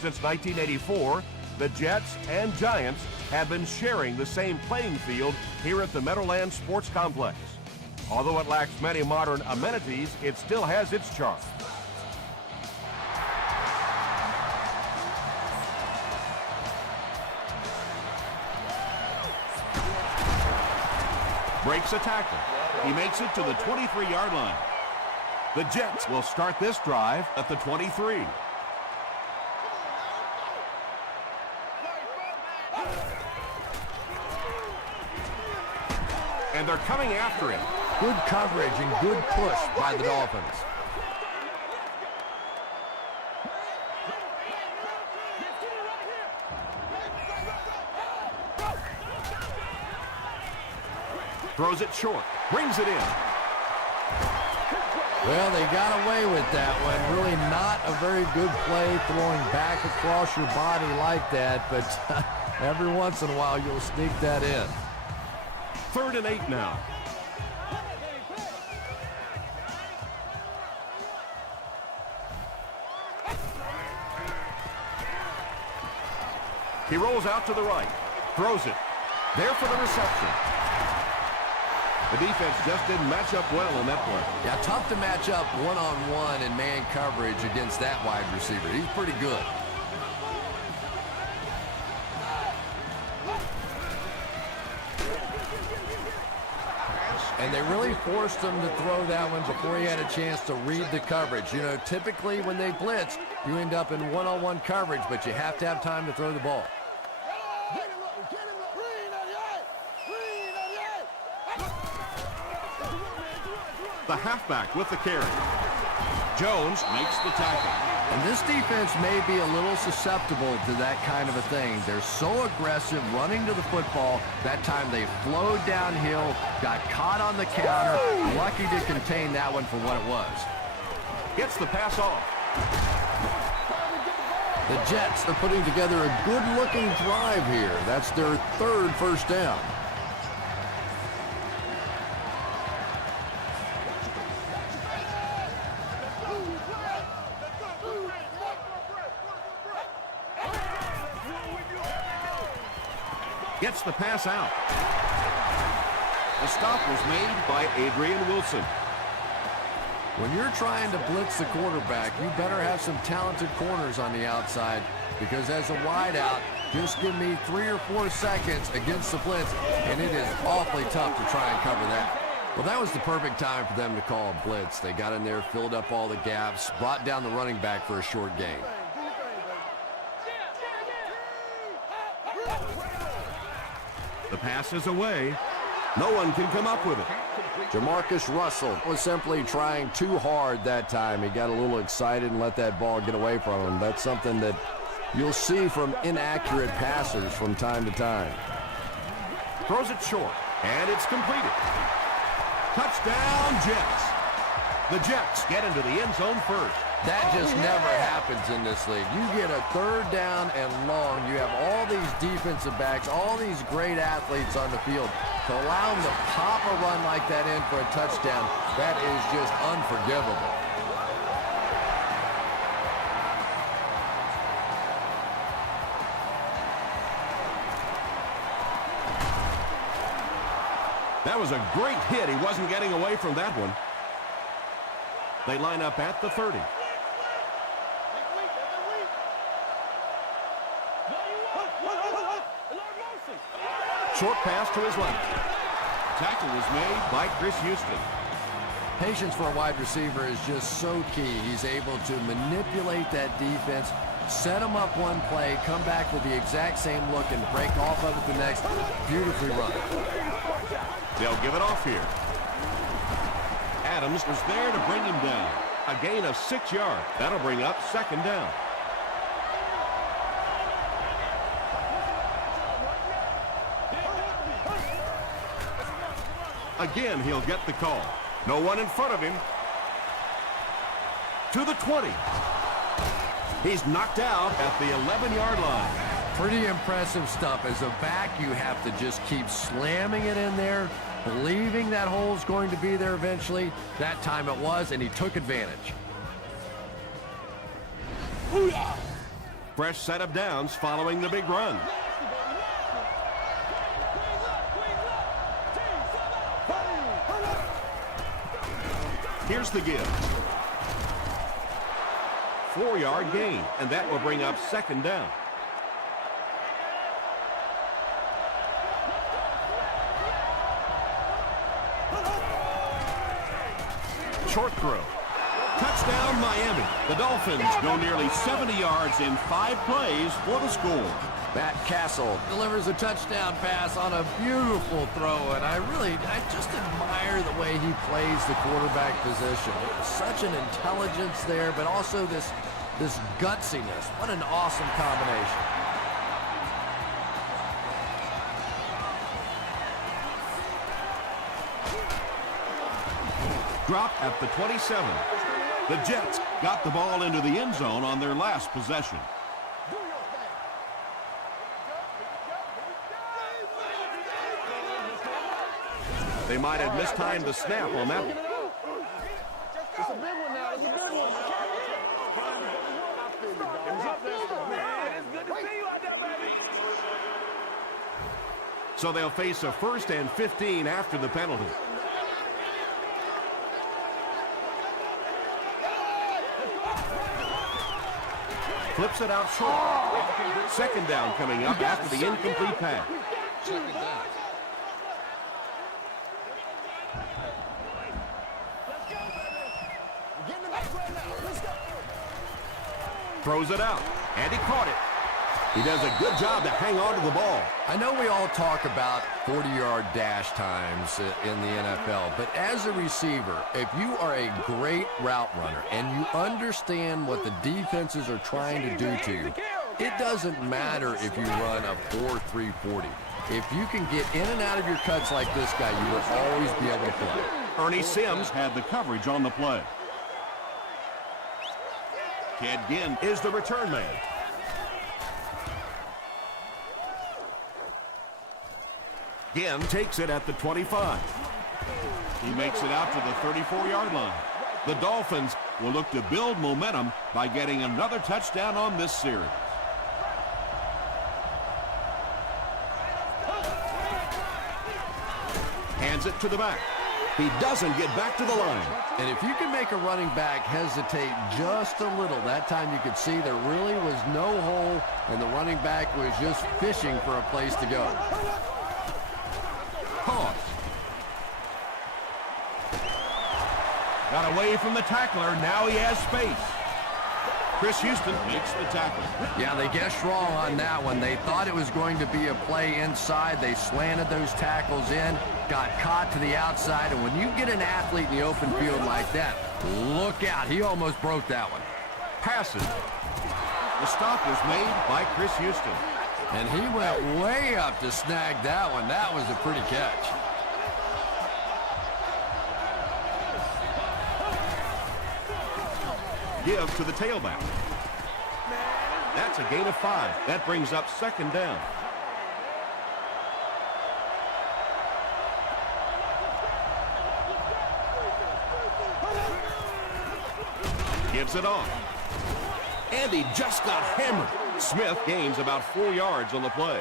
Since 1984, the Jets and Giants have been sharing the same playing field here at the Meadowlands Sports Complex. Although it lacks many modern amenities, it still has its charm. Breaks a tackle. He makes it to the 23-yard line. The Jets will start this drive at the 23. And they're coming after him. Good coverage and good push by the Dolphins. Throws it short, brings it in. Well, they got away with that one. Really not a very good play throwing back across your body like that, but every once in a while you'll sneak that in. 3rd and 8 now. He rolls out to the right, throws it. There for the reception. The defense just didn't match up well on that play. Yeah, tough to match up one-on-one in man coverage against that wide receiver. He's pretty good. And they really forced him to throw that one before he had a chance to read the coverage. You know, typically when they blitz, you end up in one-on-one coverage, but you have to have time to throw the ball. The halfback with the carry. Jones makes the tackle. And this defense may be a little susceptible to that kind of a thing. They're so aggressive running to the football. That time they flowed downhill, got caught on the counter. Lucky to contain that one for what it was. Gets the pass off. The Jets are putting together a good-looking drive here. That's their 3rd first down. Gets the pass out. The stop was made by Adrian Wilson. When you're trying to blitz the quarterback, you better have some talented corners on the outside, because as a wideout, just give me 3 or 4 seconds against the blitz, and it is awfully tough to try and cover that. Well, that was the perfect time for them to call a blitz. They got in there, filled up all the gaps, brought down the running back for a short gain. The pass is away. No one can come up with it. Jamarcus Russell was simply trying too hard that time. He got a little excited and let that ball get away from him. That's something that you'll see from inaccurate passers from time to time. Throws it short, and it's completed. Touchdown, Jets. The Jets get into the end zone first. That just never happens in this league. You get a 3rd down and long. You have all these defensive backs, all these great athletes on the field. To allow them to pop a run like that in for a touchdown, that is just unforgivable. That was a great hit. He wasn't getting away from that one. They line up at the 30. Short pass to his left. Tackle was made by Chris Houston. Patience for a wide receiver is just so key. He's able to manipulate that defense, set them up one play, come back with the exact same look, and break off of it the next. Beautifully run. They'll give it off here. Adams was there to bring him down. A gain of 6 yards. That'll bring up 2nd down. Again, he'll get the call. No one in front of him. To the 20. He's knocked out at the 11-yard line. Pretty impressive stuff. As a back, you have to just keep slamming it in there, believing that hole's going to be there eventually. That time it was, and he took advantage. Fresh set of downs following the big run. Here's the give. 4-yard gain, and that will bring up second down. Short throw. Touchdown, Miami. The Dolphins go nearly 70 yards in 5 plays for the score. Matt Castle delivers a touchdown pass on a beautiful throw, and I just admire the way he plays the quarterback position. Such an intelligence there, but also this gutsiness. What an awesome combination. Dropped at the 27. The Jets got the ball into the end zone on their last possession. They might have mistimed the snap on that one. It's a big one now. It's a big one. It's good to see you out there, baby. So they'll face a 1st and 15 after the penalty. Flips it out short. Second down coming up after the incomplete pass. Second down. Throws it out, and he caught it. He does a good job to hang on to the ball. I know we all talk about 40-yard dash times in the NFL, but as a receiver, if you are a great route runner and you understand what the defenses are trying to do to you, it doesn't matter if you run a 4.340. If you can get in and out of your cuts like this guy, you will always be able to play. Ernie Sims had the coverage on the play. Ted Ginn is the return man. Ginn takes it at the 25. He makes it out to the 34-yard line. The Dolphins will look to build momentum by getting another touchdown on this series. Hands it to the back. He doesn't get back to the line. And if you can make a running back hesitate just a little, that time you could see there really was no hole, and the running back was just fishing for a place to go. Pause. Got away from the tackler. Now he has space. Chris Houston makes the tackle. Yeah, they guessed wrong on that one. They thought it was going to be a play inside. They slanted those tackles in, got caught to the outside, and when you get an athlete in the open field like that, look out. He almost broke that one. Passes. The stop was made by Chris Houston. And he went way up to snag that one. That was a pretty catch. Give to the tailback. That's a gain of 5. That brings up second down. Gives it off. And he just got hammered. Smith gains about 4 yards on the play.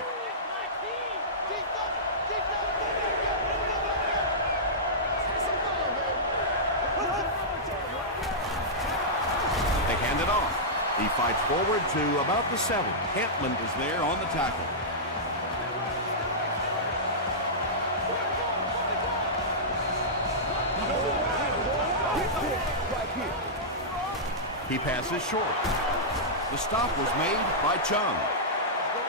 They hand it off. He fights forward to about the 7. Hampman is there on the tackle. He passes short. The stop was made by Chung.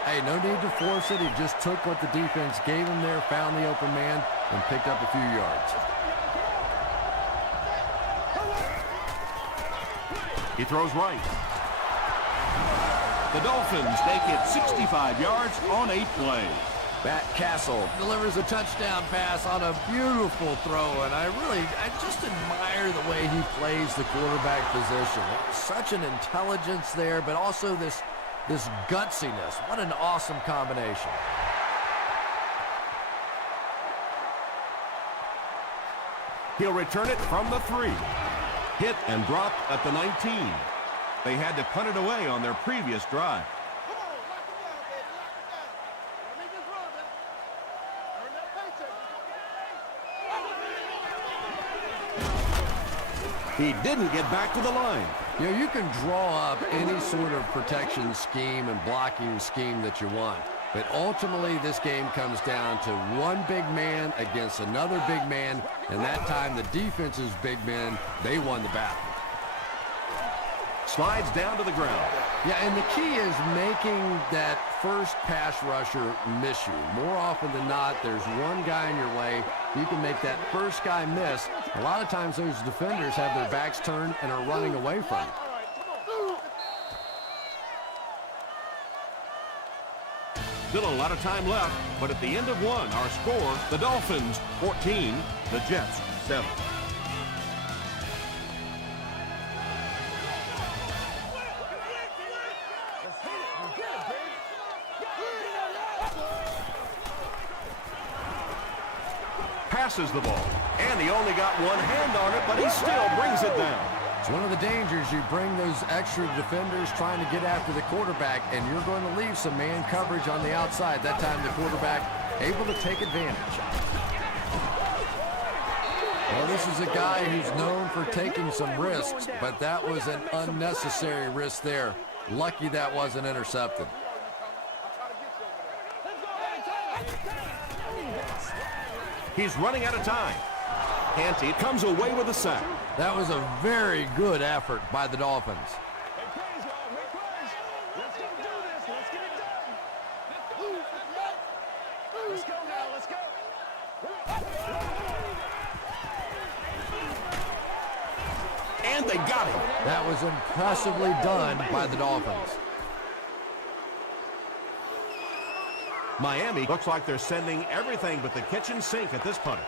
Hey, no need to force it. He just took what the defense gave him there, found the open man, and picked up a few yards. He throws right. The Dolphins make it 65 yards on 8 plays. Matt Castle delivers a touchdown pass on a beautiful throw, and I just admire the way he plays the quarterback position. Such an intelligence there, but also this gutsiness. What an awesome combination. He'll return it from the 3. Hit and dropped at the 19. They had to punt it away on their previous drive. He didn't get back to the line. You know, you can draw up any sort of protection scheme and blocking scheme that you want. But ultimately, this game comes down to one big man against another big man. And that time, the defense's big men, they won the battle. Slides down to the ground. Yeah, and the key is making that first pass rusher miss you. More often than not, there's one guy in your way. You can make that first guy miss. A lot of times those defenders have their backs turned and are running away from you. Still a lot of time left, but at the end of one, our score, the Dolphins 14, the Jets 7. Passes the ball, and he only got one hand on it, but he still brings it down. It's one of the dangers. You bring those extra defenders trying to get after the quarterback, and you're going to leave some man coverage on the outside. That time the quarterback able to take advantage. Well, this is a guy who's known for taking some risks, but that was an unnecessary risk there. Lucky that wasn't intercepted. He's running out of time. Canty comes away with a sack. That was a very good effort by the Dolphins. And they got him. That was impressively done by the Dolphins. Miami looks like they're sending everything but the kitchen sink at this punt.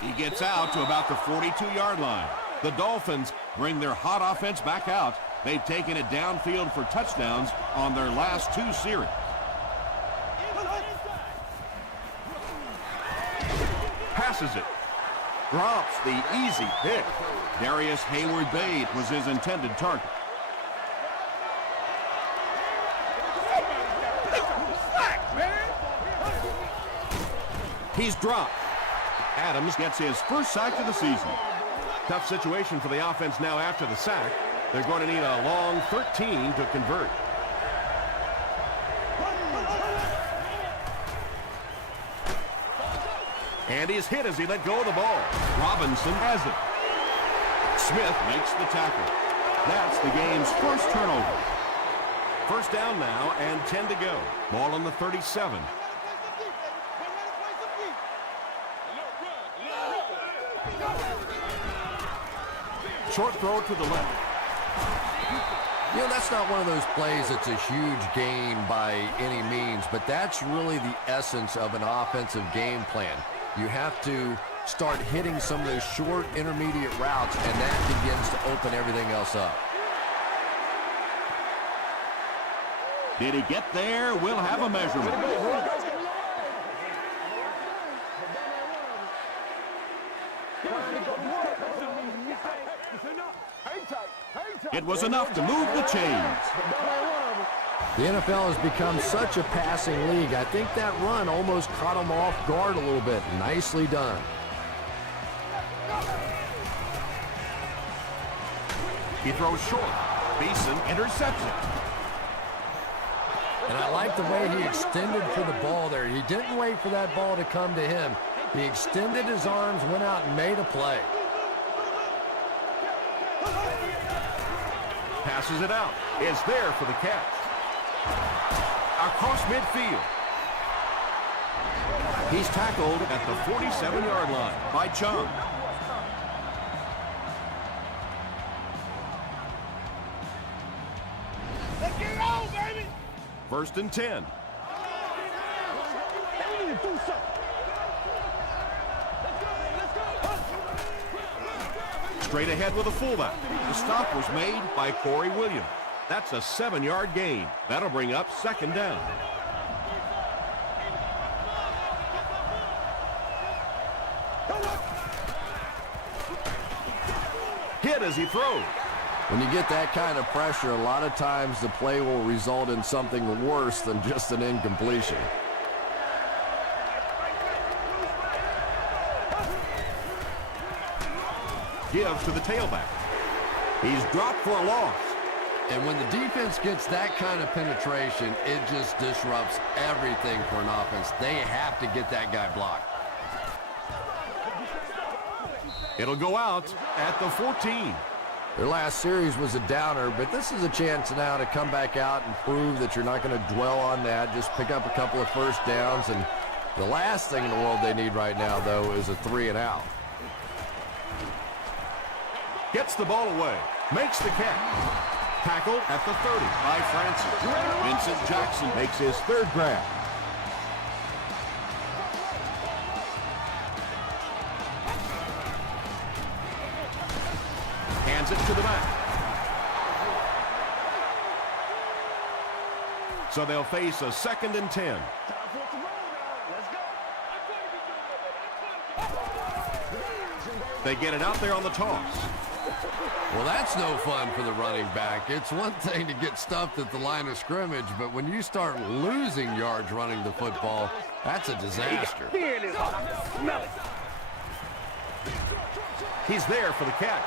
He gets out to about the 42-yard line. The Dolphins bring their hot offense back out. They've taken it downfield for touchdowns on their last two series. Passes it. Drops the easy pick. Darius Hayward-Bade was his intended target. He's dropped. Adams gets his first sack of the season. Tough situation for the offense now after the sack. They're going to need a long 13 to convert. And he's hit as he let go of the ball. Robinson has it. Smith makes the tackle. That's the game's first turnover. First down now and 10 to go. Ball on the 37. Short throw to the left. You know, that's not one of those plays that's a huge gain by any means, but that's really the essence of an offensive game plan. You have to start hitting some of those short intermediate routes, and that begins to open everything else up. Did he get there? We'll have a measurement. It was enough to move the chains. The NFL has become such a passing league. I think that run almost caught him off guard a little bit. Nicely done. He throws short. Beeson intercepts it. And I like the way he extended for the ball there. He didn't wait for that ball to come to him. He extended his arms, went out and made a play. Passes it out. It's there for the catch. Across midfield. He's tackled at the 47-yard line by Chung. Let's get it on, baby! First and 10. Straight ahead with a fullback. The stop was made by Corey Williams. That's a 7-yard gain. That'll bring up second down. Hit as he throws. When you get that kind of pressure, a lot of times the play will result in something worse than just an incompletion. Gives to the tailback. He's dropped for a loss. And when the defense gets that kind of penetration, it just disrupts everything for an offense. They have to get that guy blocked. It'll go out at the 14. Their last series was a downer, but this is a chance now to come back out and prove that you're not going to dwell on that. Just pick up a couple of first downs, and the last thing in the world they need right now, though, is a 3-and-out. Gets the ball away. Makes the catch. Tackled at the 30 by Francis. Vincent Jackson makes his third grab. Hands it to the back. So they'll face a 2nd and 10. They get it out there on the toss. Well, that's no fun for the running back. It's one thing to get stuffed at the line of scrimmage, but when you start losing yards running the football, that's a disaster. Smell it. He's there for the catch.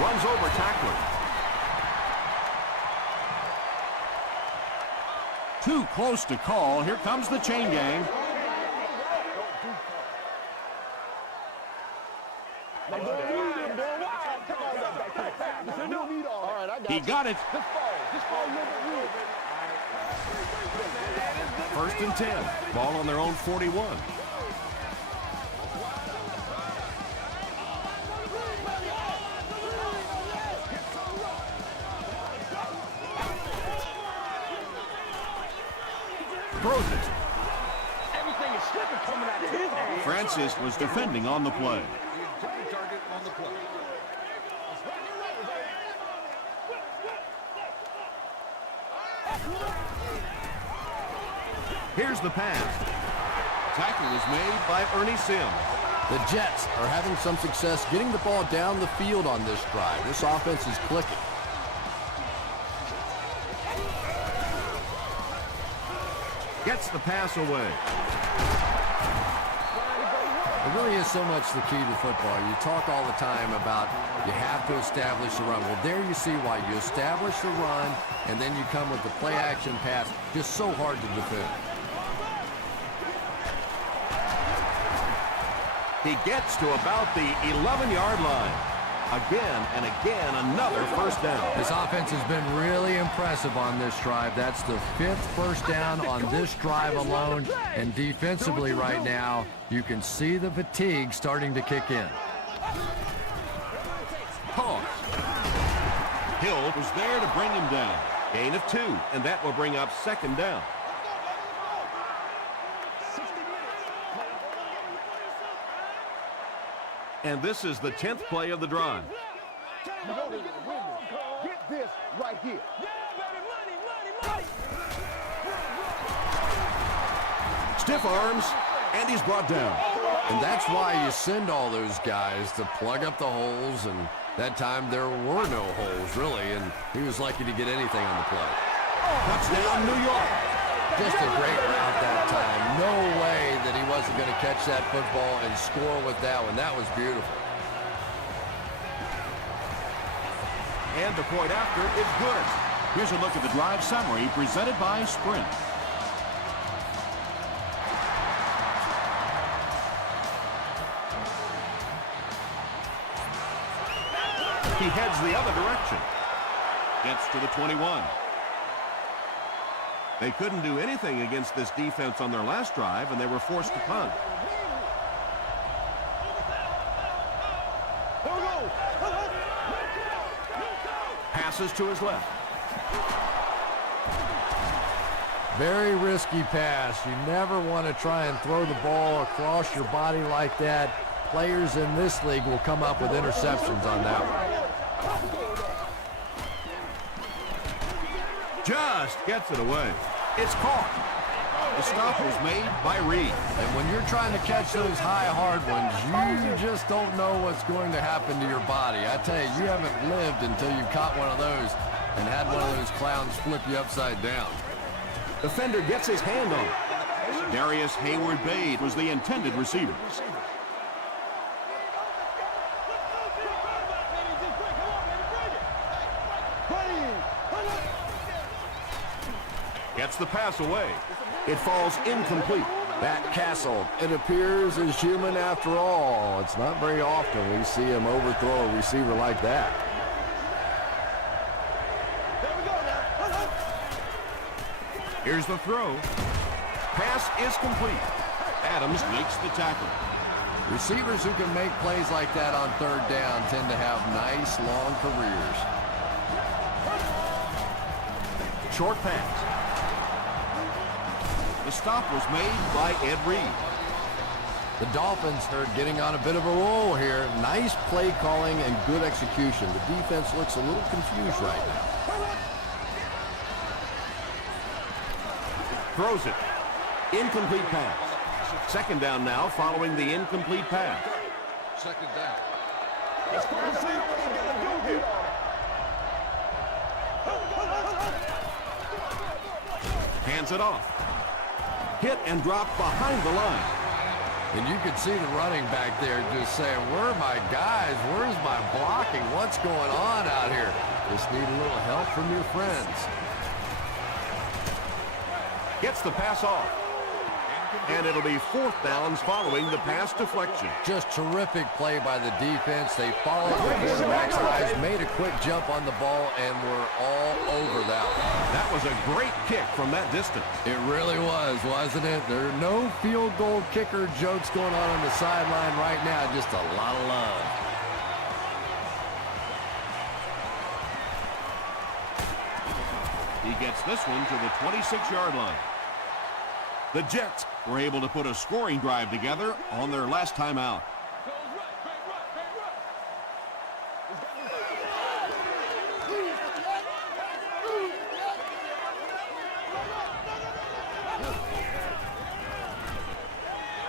Runs over tackler. Too close to call. Here comes the chain gang. He got it. 1st and 10. Ball on their own 41. Throws it. Everything is slipping coming out of his hand. Francis was defending on the play. Here's the pass. Tackle is made by Ernie Sims. The Jets are having some success getting the ball down the field on this drive. This offense is clicking. Gets the pass away. It really is so much the key to football. You talk all the time about you have to establish the run. Well, there you see why you establish the run, and then you come with the play-action pass. Just so hard to defend. He gets to about the 11-yard line. Again and again, another first down. This offense has been really impressive on this drive. That's the 5th first down on this drive alone. And defensively right now, you can see the fatigue starting to kick in. Toss. Hill was there to bring him down. Gain of 2, and that will bring up 2nd down. And this is the 10th play of the drive. Get this right here. Stiff arms, and he's brought down. And that's why you send all those guys to plug up the holes, and that time there were no holes, really, and he was lucky to get anything on the play. Touchdown, New York. Just a great route that time. No way that he wasn't going to catch that football and score with that one. That was beautiful. And the point after is good. Here's a look at the drive summary presented by Sprint. He heads the other direction. Gets to the 21. They couldn't do anything against this defense on their last drive, and they were forced to punt. Passes to his left. Very risky pass. You never want to try and throw the ball across your body like that. Players in this league will come up with interceptions on that one. Just gets it away. It's caught. The stop was made by Reed. And when you're trying to catch those high, hard ones, you just don't know what's going to happen to your body. I tell you, you haven't lived until you caught one of those and had one of those clowns flip you upside down. Defender gets his hand on it. Darius Hayward-Bade was the intended receiver. Gets the pass away. It falls incomplete. That Castle, it appears, is human after all. It's not very often we see him overthrow a receiver like that. Here's the throw. Pass is complete. Adams makes the tackle. Receivers who can make plays like that on third down tend to have nice, long careers. Short pass. The stop was made by Ed Reed. The Dolphins are getting on a bit of a roll here. Nice play calling and good execution. The defense looks a little confused right now. Throws it. Incomplete pass. Second down now following the incomplete pass. Second down. Hands it off. Hit and drop behind the line. And you could see the running back there just saying, where are my guys? Where's my blocking? What's going on out here? Just need a little help from your friends. Gets the pass off. And it'll be fourth downs following the pass deflection. Just terrific play by the defense. They followed the quarterback's eyes, made a quick jump on the ball, and were all over that one. That was a great kick from that distance. It really was, wasn't it? There are no field goal kicker jokes going on the sideline right now. Just a lot of love. He gets this one to the 26-yard line. The Jets were able to put a scoring drive together on their last time out.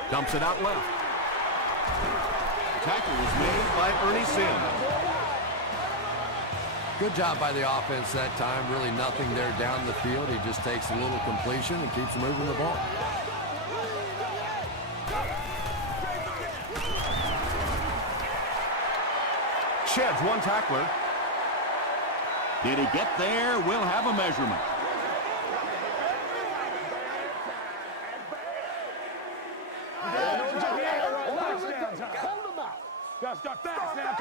Dumps it out left. Tackle was made by Ernie Sims. Good job by the offense that time. Really nothing there down the field. He just takes a little completion and keeps moving the ball. Sheds one tackler. Did he get there? We'll have a measurement.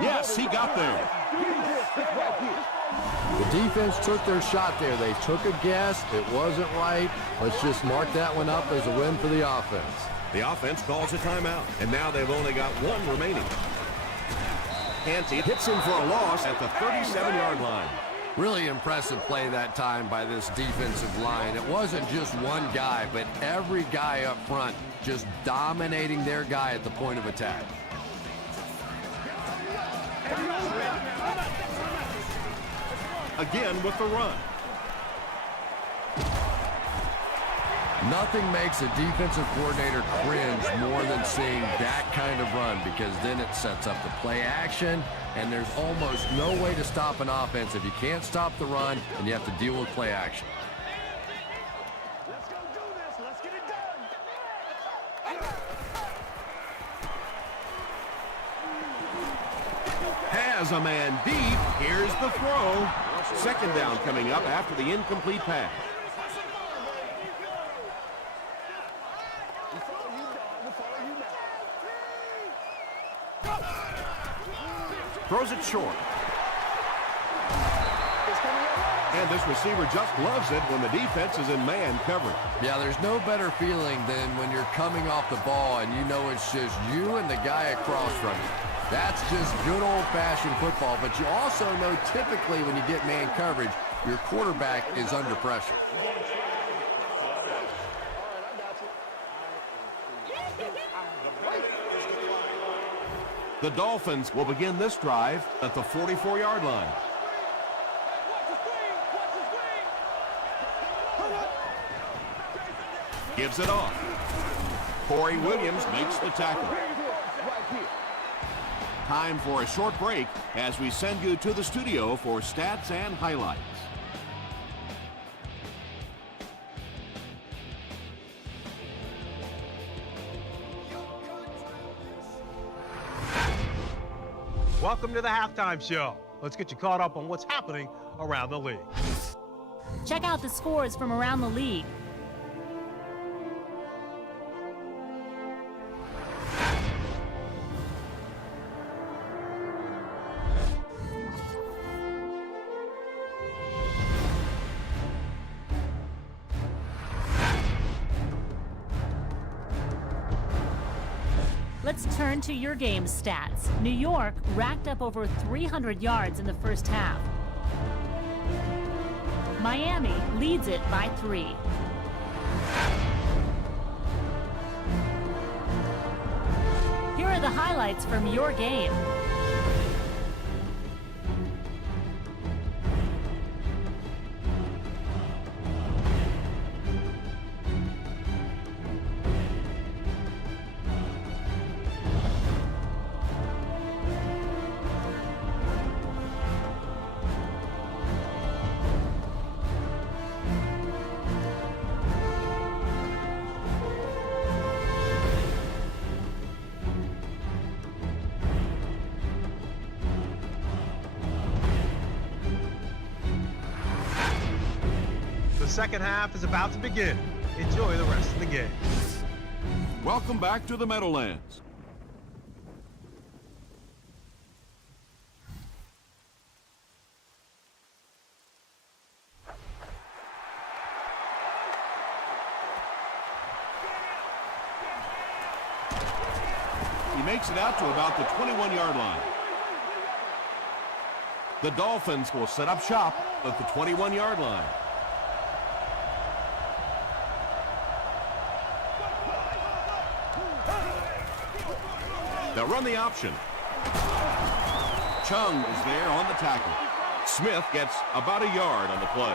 Yes, he got there. The defense took their shot there. They took a guess. It wasn't right. Let's just mark that one up as a win for the offense. The offense calls a timeout, and now they've only got one remaining. Hanty hits him for a loss at the 37-yard line. Really impressive play that time by this defensive line. It wasn't just one guy, but every guy up front just dominating their guy at the point of attack. Again with the run. Nothing makes a defensive coordinator cringe more than seeing that kind of run, because then it sets up the play action, and there's almost no way to stop an offense if you can't stop the run and you have to deal with play action. Let's go do this. Let's get it done. Has a man deep. Here's the throw. Second down coming up after the incomplete pass. Throws it short. And this receiver just loves it when the defense is in man coverage. Yeah, there's no better feeling than when you're coming off the ball and you know it's just you and the guy across from you. That's just good old-fashioned football, but you also know typically when you get man coverage, your quarterback is under pressure. The Dolphins will begin this drive at the 44-yard line. Gives it off. Corey Williams makes the tackle. Time for a short break as we send you to the studio for stats and highlights. Welcome to the halftime show. Let's get you caught up on what's happening around the league. Check out the scores from around the league. Let's turn to your game stats. New York racked up over 300 yards in the first half. Miami leads it by 3. Here are the highlights from your game. The second half is about to begin. Enjoy the rest of the game. Welcome back to the Meadowlands. He makes it out to about the 21-yard line. The Dolphins will set up shop at the 21-yard line. They'll run the option. Chung is there on the tackle. Smith gets about a yard on the play.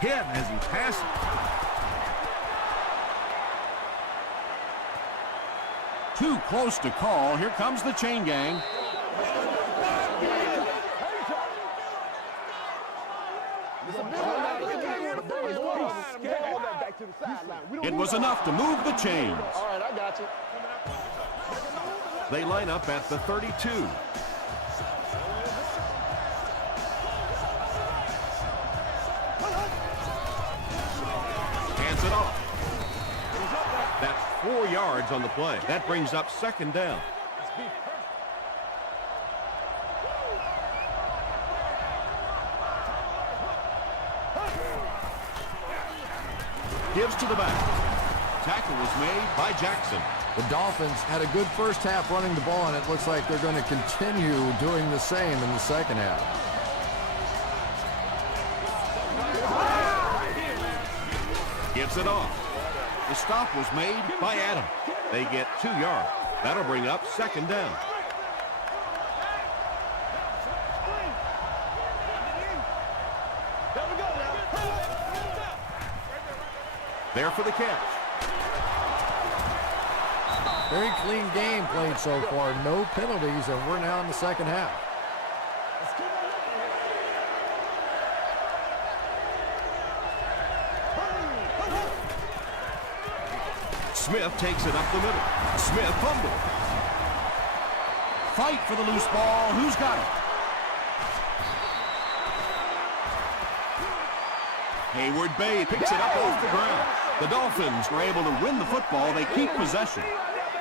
Hit as he passes. Too close to call. Here comes the chain gang. It was enough to move the chains. All right, I got you. They line up at the 32. Hands it off. That's 4 yards on the play. That brings up second down. Gives to the back. Tackle was made by Jackson. The Dolphins had a good first half running the ball, and it looks like they're going to continue doing the same in the second half. Gives it off. The stop was made by Adam. They get 2 yards. That'll bring up second down. There for the catch. Very clean game played so far. No penalties, and we're now in the second half. Smith takes it up the middle. Smith fumbled. Fight for the loose ball. Who's got it? Hayward Bay picks it up off the ground. The Dolphins were able to win the football. They keep possession.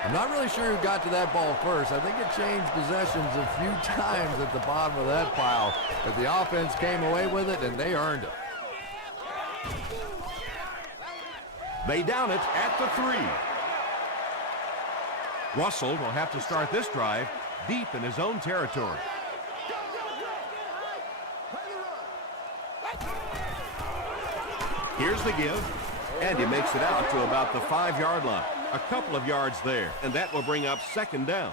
I'm not really sure who got to that ball first. I think it changed possessions a few times at the bottom of that pile, but the offense came away with it, and they earned it. They down it at the 3. Russell will have to start this drive deep in his own territory. Here's the give, and he makes it out to about the 5-yard line. A couple of yards there, and that will bring up second down.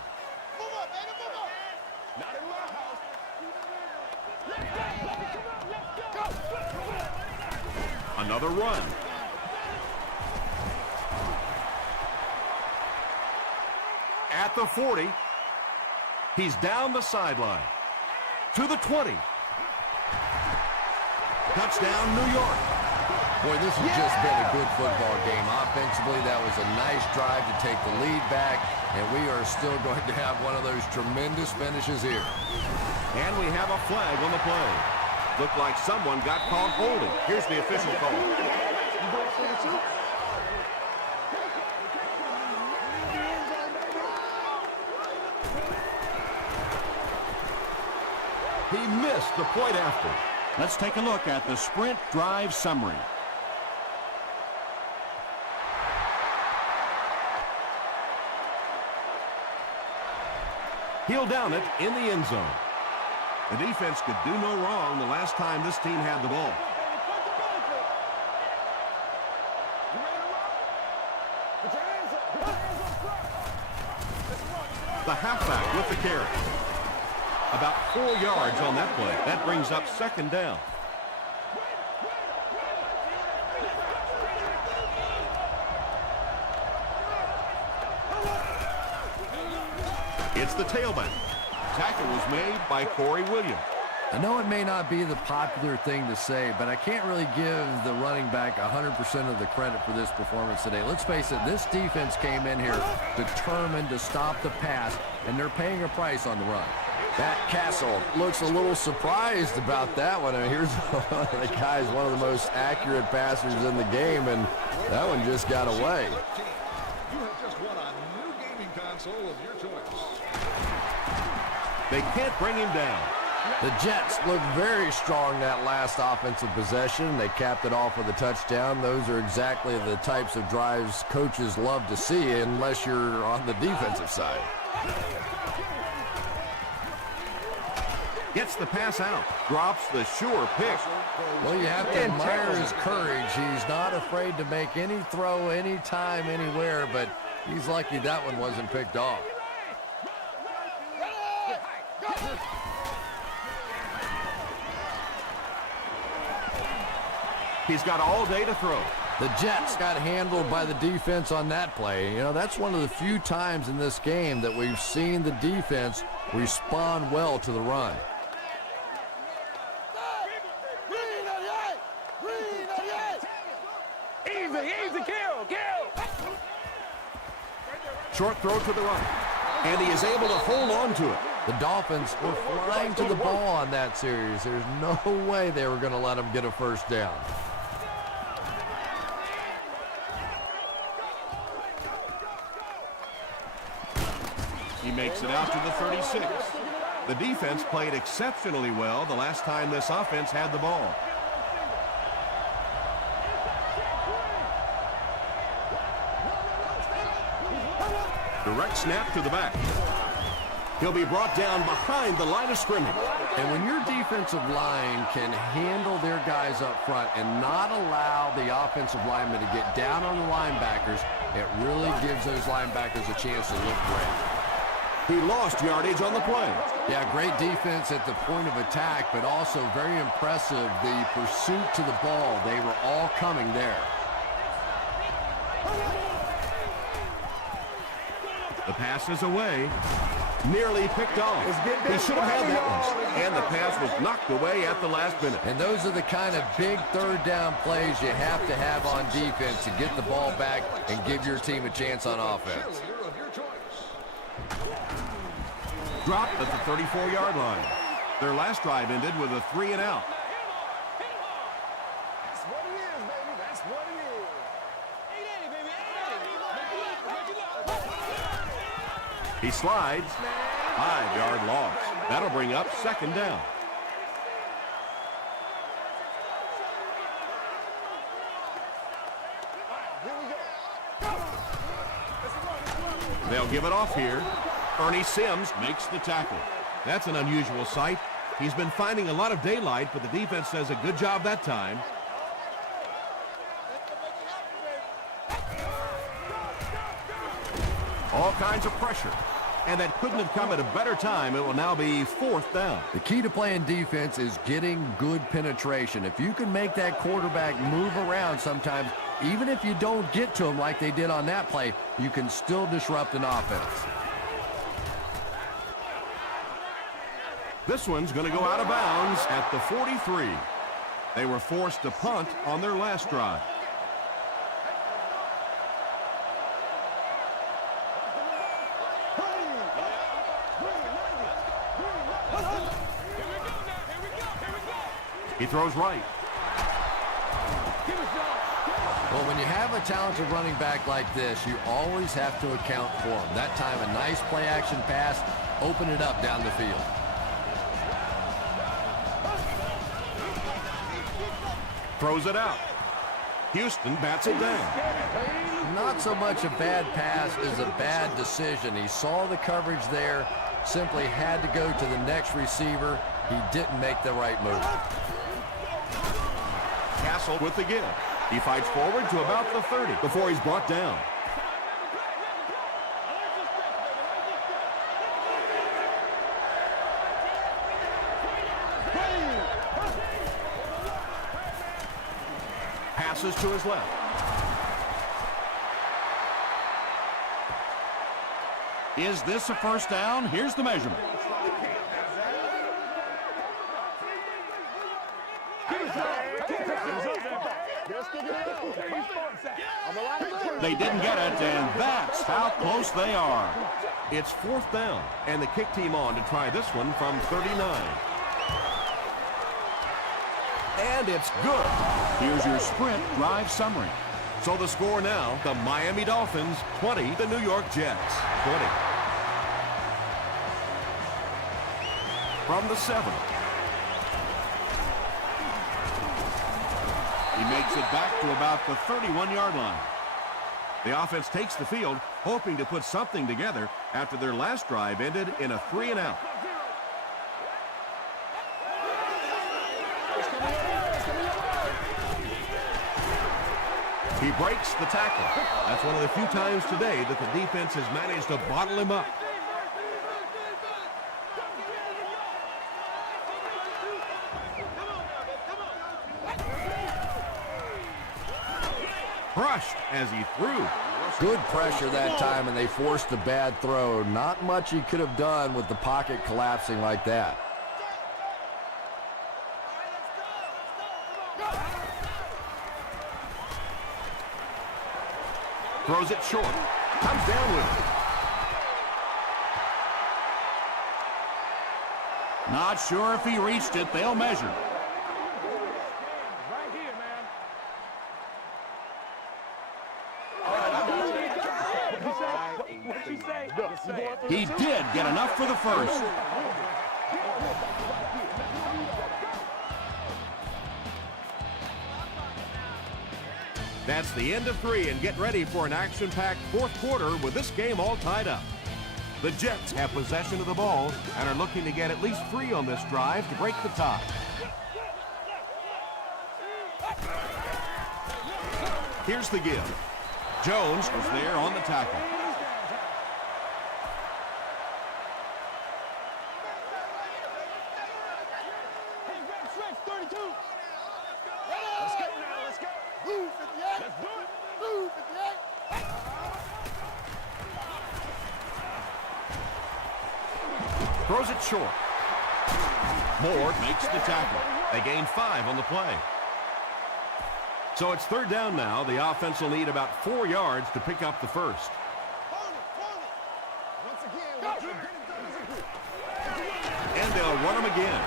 Another run. At the 40. He's down the sideline. To the 20. Touchdown, New York. Boy, this has just been a good football game. Offensively, that was a nice drive to take the lead back, and we are still going to have one of those tremendous finishes here. And we have a flag on the play. Looked like someone got called holding. Here's the official call. He missed the point after. Let's take a look at the sprint drive summary. He'll down it in the end zone. The defense could do no wrong the last time this team had the ball. The halfback with the carry. About 4 yards on that play. That brings up second down. It's the tailback. Tackle was made by Corey Williams. I know it may not be the popular thing to say, but I can't really give the running back 100% of the credit for this performance today. Let's face it, this defense came in here determined to stop the pass, and they're paying a price on the run. Matt Castle looks a little surprised about that one. I mean, here's the guy's one of the most accurate passers in the game, and that one just got away. You have just won a new gaming console of your choice. They can't bring him down. The Jets looked very strong that last offensive possession. They capped it off with a touchdown. Those are exactly the types of drives coaches love to see unless you're on the defensive side. Gets the pass out. Drops the sure pick. Well, you have to admire his courage. He's not afraid to make any throw, anytime, anywhere, but he's lucky that one wasn't picked off. He's got all day to throw. The Jets got handled by the defense on that play. You know, that's one of the few times in this game that we've seen the defense respond well to the run. Easy, kill. Short throw to the right. And he is able to hold on to it. The Dolphins were flying to the ball on that series. There's no way they were going to let them get a first down. He makes it out to the 36. The defense played exceptionally well the last time this offense had the ball. Direct snap to the back. He'll be brought down behind the line of scrimmage. And when your defensive line can handle their guys up front and not allow the offensive linemen to get down on the linebackers, it really gives those linebackers a chance to look great. He lost yardage on the play. Yeah, great defense at the point of attack, but also very impressive the pursuit to the ball. They were all coming there. The pass is away. Nearly picked off. He should have had that one. And the pass was knocked away at the last minute. And those are the kind of big third down plays you have to have on defense to get the ball back and give your team a chance on offense. Dropped at the 34-yard line. Their last drive ended with a 3-and-out. That's what it is, baby. That's what it is. He slides. 5-yard loss. That'll bring up second down. They'll give it off here. Ernie Sims makes the tackle. That's an unusual sight. He's been finding a lot of daylight, but the defense does a good job that time. All kinds of pressure. And that couldn't have come at a better time. It will now be 4th down. The key to playing defense is getting good penetration. If you can make that quarterback move around sometimes, even if you don't get to him like they did on that play, you can still disrupt an offense. This one's going to go out of bounds at the 43. They were forced to punt on their last drive. He throws right. Well, when you have a talented running back like this, you always have to account for him. That time, a nice play-action pass, open it up down the field. Throws it out. Houston bats it down. Not so much a bad pass as a bad decision. He saw the coverage there, simply had to go to the next receiver. He didn't make the right move. Castle with the give. He fights forward to about the 30 before he's brought down. Passes to his left. Is this a first down? Here's the measurement. They didn't get it, and that's how close they are. It's 4th down, and the kick team on to try this one from 39. And it's good. Here's your sprint drive summary. So the score now, the Miami Dolphins 20, the New York Jets 20. From the 7. He makes it back to about the 31-yard line. The offense takes the field, hoping to put something together after their last drive ended in a 3-and-out. He breaks the tackle. That's one of the few times today that the defense has managed to bottle him up. Crushed as he threw. Good pressure that time, and they forced a bad throw. Not much he could have done with the pocket collapsing like that. Throws it short. Comes down with it. Not sure if he reached it. They'll measure. He did get enough for the first. That's the end of 3, and get ready for an action-packed 4th quarter with this game all tied up. The Jets have possession of the ball and are looking to get at least 3 on this drive to break the tie. Here's the give. Jones was there on the tackle. Throws it short. Moore makes the tackle. They gain 5 on the play. So it's 3rd down now. The offense will need about 4 yards to pick up the first. And they'll run him again.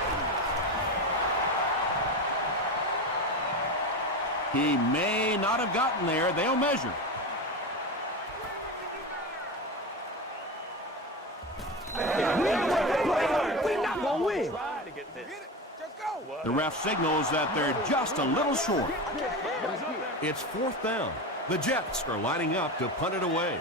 He may not have gotten there. They'll measure. The ref signals that they're just a little short. It's 4th down. The Jets are lining up to punt it away.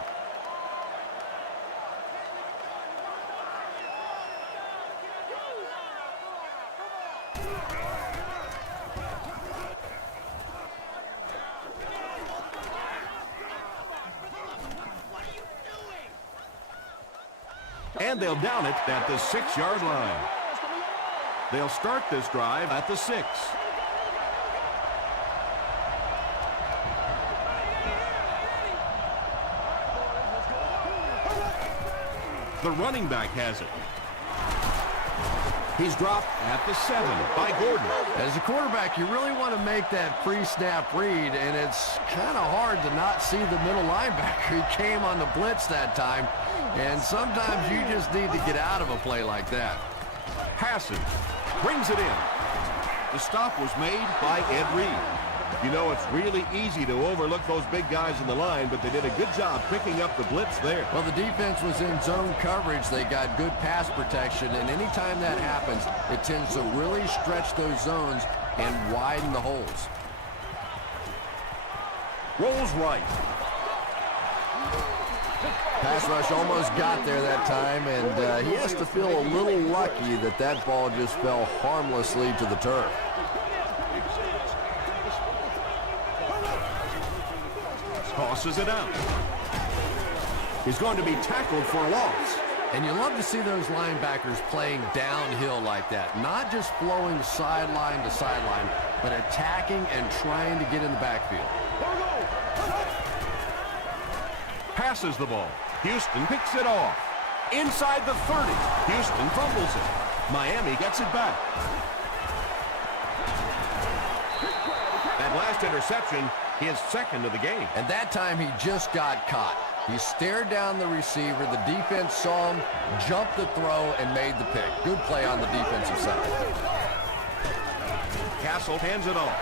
And they'll down it at the 6-yard line. They'll start this drive at the 6. The running back has it. He's dropped at the 7 by Gordon. As a quarterback, you really want to make that pre-snap read, and it's kind of hard to not see the middle linebacker. He came on the blitz that time, and sometimes you just need to get out of a play like that. Passes. Brings it in. The stop was made by Ed Reed. You know, it's really easy to overlook those big guys in the line, but they did a good job picking up the blitz there. Well, the defense was in zone coverage. They got good pass protection, and anytime that happens, it tends to really stretch those zones and widen the holes. Rolls right. Pass rush almost got there that time, and he has to feel a little lucky that that ball just fell harmlessly to the turf. Tosses it out. He's going to be tackled for a loss. And you love to see those linebackers playing downhill like that, not just flowing sideline to sideline, but attacking and trying to get in the backfield. Passes the ball. Houston picks it off. Inside the 30. Houston fumbles it. Miami gets it back. That last interception, his second of the game. And that time he just got caught. He stared down the receiver. The defense saw him, jumped the throw, and made the pick. Good play on the defensive side. Castle hands it off.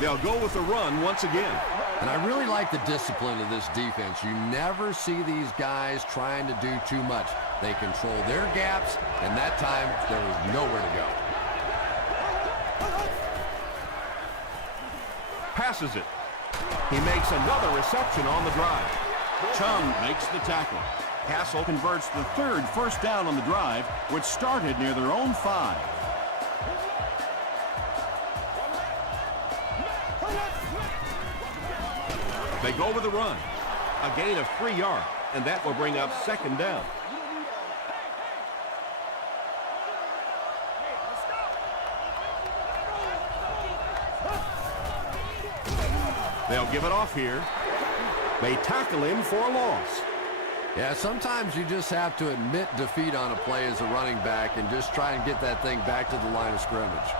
They'll go with the run once again. And I really like the discipline of this defense. You never see these guys trying to do too much. They control their gaps, and that time there was nowhere to go. Passes it. He makes another reception on the drive. Chung makes the tackle. Castle converts the third first down on the drive, which started near their own 5. They go with the run. A gain of 3 yards, and that will bring up second down. They'll give it off here. They tackle him for a loss. Yeah, sometimes you just have to admit defeat on a play as a running back and just try and get that thing back to the line of scrimmage.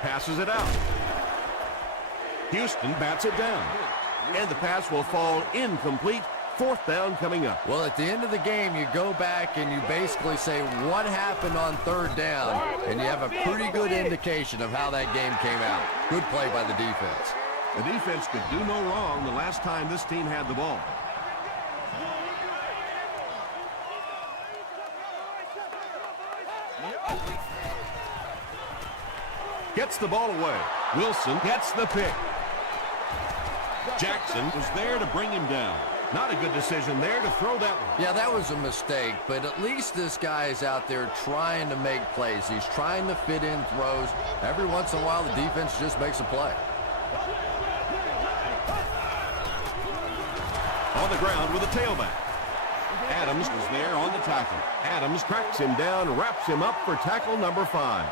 Passes it out. Houston bats it down. And the pass will fall incomplete. Fourth down coming up. Well, at the end of the game, you go back and you basically say what happened on third down, and you have a pretty good indication of how that game came out. Good play by the defense. The defense could do no wrong the last time this team had the ball. Gets the ball away. Wilson gets the pick. Jackson was there to bring him down. Not a good decision there to throw that one. Yeah, that was a mistake, but at least this guy is out there trying to make plays. He's trying to fit in throws. Every once in a while, the defense just makes a play. On the ground with a tailback. Adams was there on the tackle. Adams cracks him down, wraps him up for tackle number 5.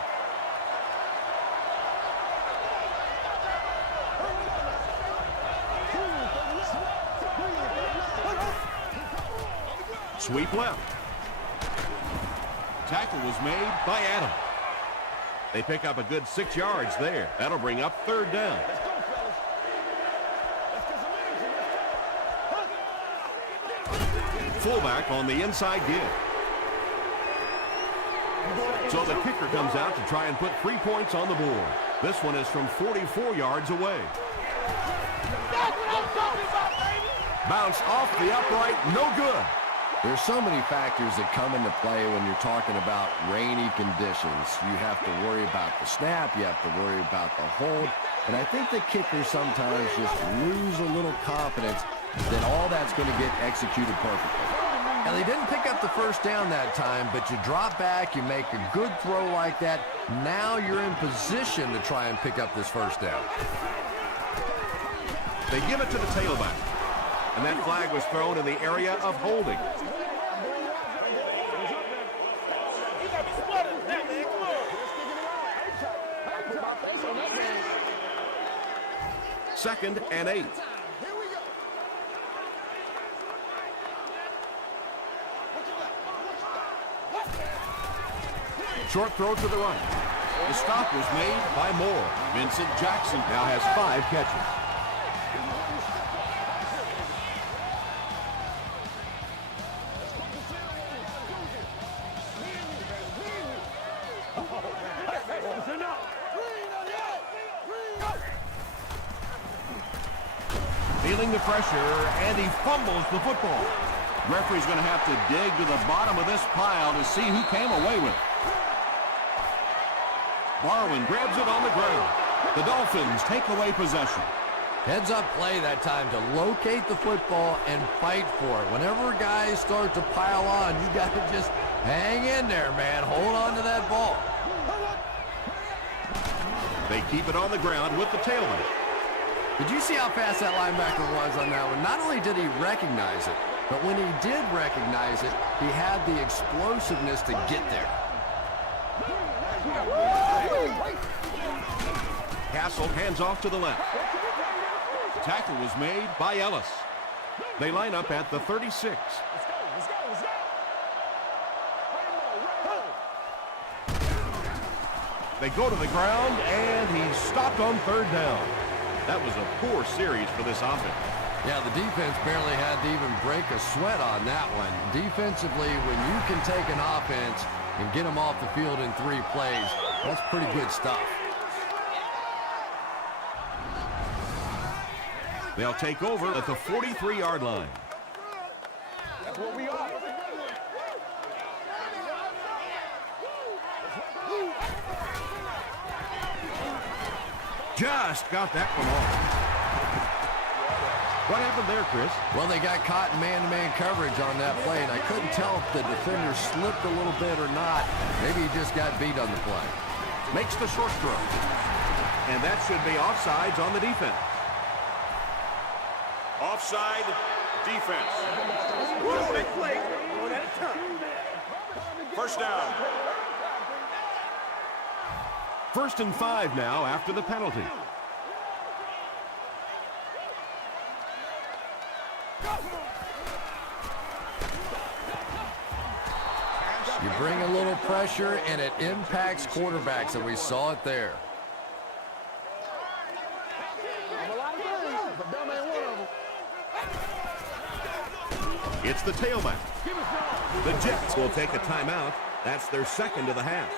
Sweep left. Tackle was made by Adams. They pick up a good 6 yards there. That'll bring up third down. Fullback on the inside give. So the kicker comes out to try and put 3 points on the board. This one is from 44 yards away. Bounce off the upright, no good. There's so many factors that come into play when you're talking about rainy conditions. You have to worry about the snap, you have to worry about the hold, and I think the kickers sometimes just lose a little confidence that all that's going to get executed perfectly. Now, they didn't pick up the first down that time, but you drop back, you make a good throw like that. Now you're in position to try and pick up this first down. They give it to the tailback. And that flag was thrown in the area of holding. Second and 8. Short throw to the right. The stop was made by Moore. Vincent Jackson Now has 5 catches. Feeling the pressure, and he fumbles the football. Referee's going to have to dig to the bottom of this pile to see who came away with it. Barwin grabs it on the ground. The Dolphins take away possession. Heads up play that time to locate the football and fight for it. Whenever guys start to pile on, you got to just hang in there, man. Hold on to that ball. They keep it on the ground with the tailback. Did you see how fast that linebacker was on that one? Not only did he recognize it, but when he did recognize it, he had the explosiveness to get there. Castle hands off to the left. Tackle was made by Ellis. They line up at the 36. They go to the ground, and he's stopped on third down. That was a poor series for this offense. Yeah, the defense barely had to even break a sweat on that one. Defensively, when you can take an offense and get them off the field in 3 plays, that's pretty good stuff. They'll take over at the 43-yard line. That's what we are. Just got that one off. What happened there, Chris? Well, they got caught in man-to-man coverage on that play, and I couldn't tell if the defender slipped a little bit or not. Maybe he just got beat on the play. Makes the short throw. And that should be offsides on the defense. Offside defense. Big play. One at a time. First down. 1st and 5 now after the penalty. You bring a little pressure, and it impacts quarterbacks, and we saw it there. It's the tailback. The Jets will take a timeout. That's their second of the half.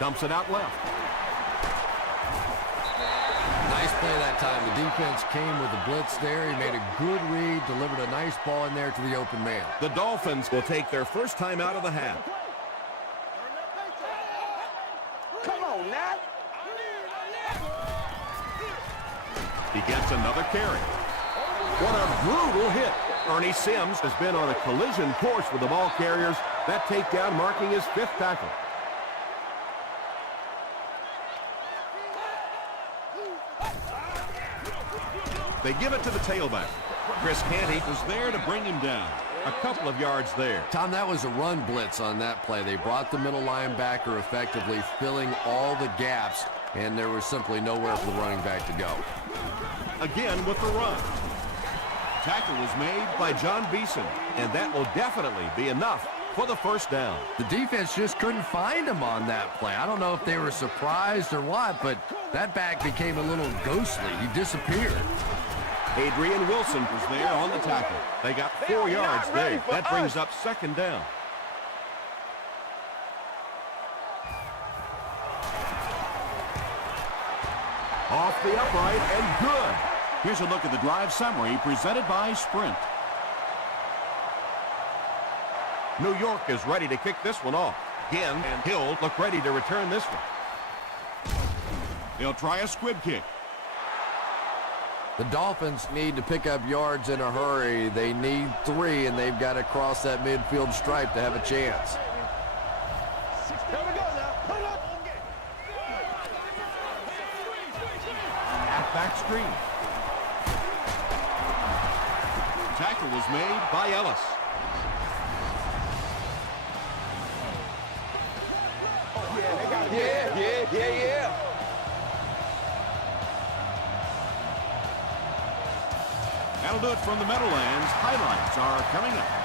Dumps it out left. Nice play that time. The defense came with the blitz there. He made a good read, delivered a nice ball in there to the open man. The Dolphins will take their first time out of the half. Come on, Nat. He gets another carry. What a brutal hit. Ernie Sims has been on a collision course with the ball carriers. That takedown marking his 5th tackle. They give it to the tailback. Chris Canty was there to bring him down. A couple of yards there. Tom, that was a run blitz on that play. They brought the middle linebacker effectively, filling all the gaps, and there was simply nowhere for the running back to go. Again with the run. Tackle was made by John Beeson, and that will definitely be enough for the first down. The defense just couldn't find him on that play. I don't know if they were surprised or what, but that back became a little ghostly. He disappeared. Adrian Wilson was there on the tackle. They got 4 yards there. That brings up second down. Off the upright and good. Here's a look at the drive summary presented by Sprint. New York is ready to kick this one off. Again, and Hill look ready to return this one. He'll try a squib kick. The Dolphins need to pick up yards in a hurry. They need 3, and they've got to cross that midfield stripe to have a chance. Halfback screen. Tackle was made by Ellis. Yeah. That'll do it from the Meadowlands. Highlights are coming up.